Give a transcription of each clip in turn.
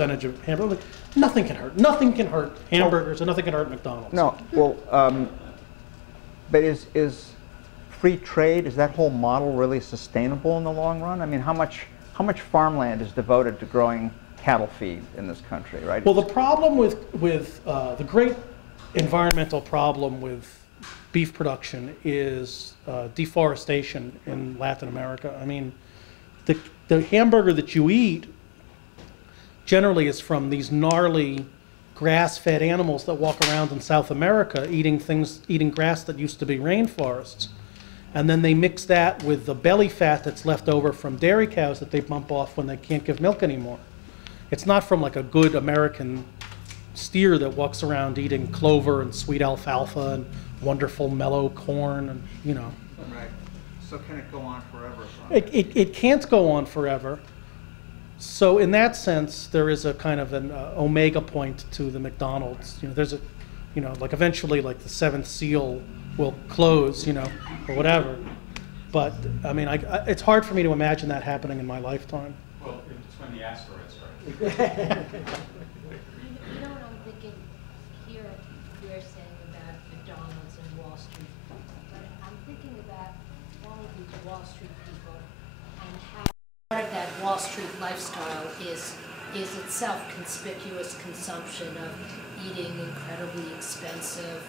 percentage of hamburger. Nothing can hurt. Nothing can hurt hamburgers, and nothing can hurt McDonald's. No, well, but is free trade, is that whole model really sustainable in the long run? I mean, how much farmland is devoted to growing cattle feed in this country, right? Well, the problem with the great environmental problem with beef production is deforestation in Latin America. I mean, the hamburger that you eat generally is from these gnarly grass-fed animals that walk around in South America eating grass that used to be rainforests. And then they mix that with the belly fat that's left over from dairy cows that they bump off when they can't give milk anymore. It's not from like a good American steer that walks around eating clover and sweet alfalfa and wonderful mellow corn and, you know. Right. So can it go on forever? It can't go on forever. So in that sense, there is a kind of an omega point to the McDonald's. You know, there's a, you know, like eventually like the seventh seal will close, you know, or whatever. But I mean, it's hard for me to imagine that happening in my lifetime. Well, it's when the asteroids strike. You know what I'm thinking here? You're saying about McDonald's and Wall Street, but I'm thinking about all of these Wall Street people and how part of that Wall Street lifestyle is itself conspicuous consumption of eating incredibly expensive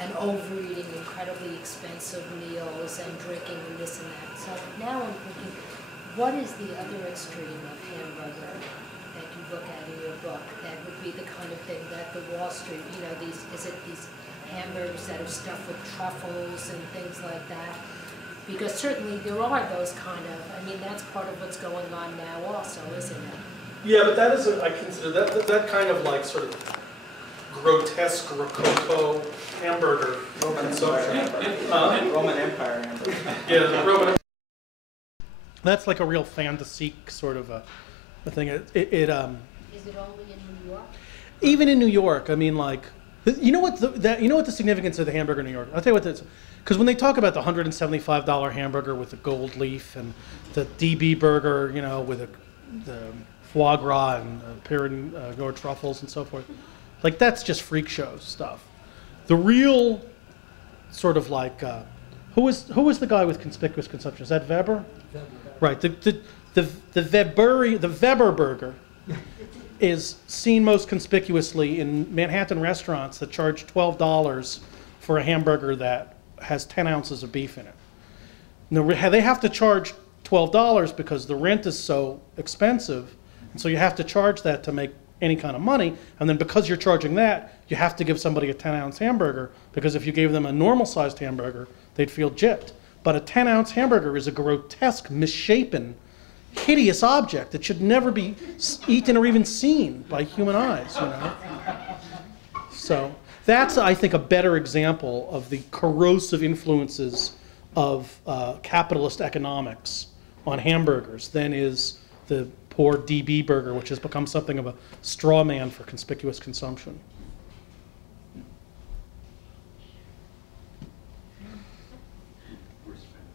and overeating incredibly expensive meals and drinking and this and that. So now I'm thinking, what is the other extreme of hamburger that you look at in your book that would be the kind of thing that the Wall Street, you know, these hamburgers that are stuffed with truffles and things like that? Because certainly there are those kind of, I mean, that's part of what's going on now also, isn't it? Yeah, but that is, I consider that kind of like sort of grotesque rococo hamburger consumption. Roman Empire hamburger. Yeah, the Roman Empire. That's like a real fantasy sort of a thing. Is it only in New York? Even in New York, I mean, like, you know what the significance of the hamburger in New York? I'll tell you what this. Because when they talk about the $175 hamburger with the gold leaf and the DB burger, you know, with the foie gras and Perigord truffles and so forth, like that's just freak show stuff. The real sort of like, who was the guy with conspicuous consumption? Is that Weber? Right. The Weber burger is seen most conspicuously in Manhattan restaurants that charge $12 for a hamburger that has 10 ounces of beef in it. Now, they have to charge $12 because the rent is so expensive, and so you have to charge that to make any kind of money, and then because you're charging that, you have to give somebody a 10-ounce hamburger, because if you gave them a normal-sized hamburger, they'd feel gypped. But a 10-ounce hamburger is a grotesque, misshapen, hideous object that should never be eaten or even seen by human eyes, you know? So that's, I think, a better example of the corrosive influences of capitalist economics on hamburgers than is the poor DB burger, which has become something of a straw man for conspicuous consumption.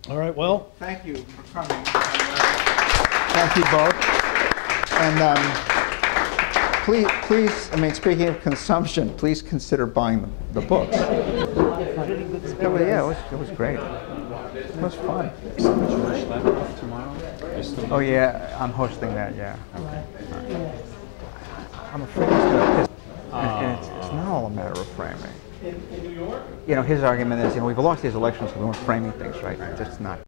All right, well. Thank you for coming. Thank you both. And please, I mean, speaking of consumption, please consider buying the books. Yeah, it was great. It was fun. Oh yeah, I'm hosting that, yeah. Okay. I'm afraid it's going to piss. And it's not all a matter of framing. In New York? You know, his argument is, you know, we've lost these elections, so we weren't framing things right. It's not.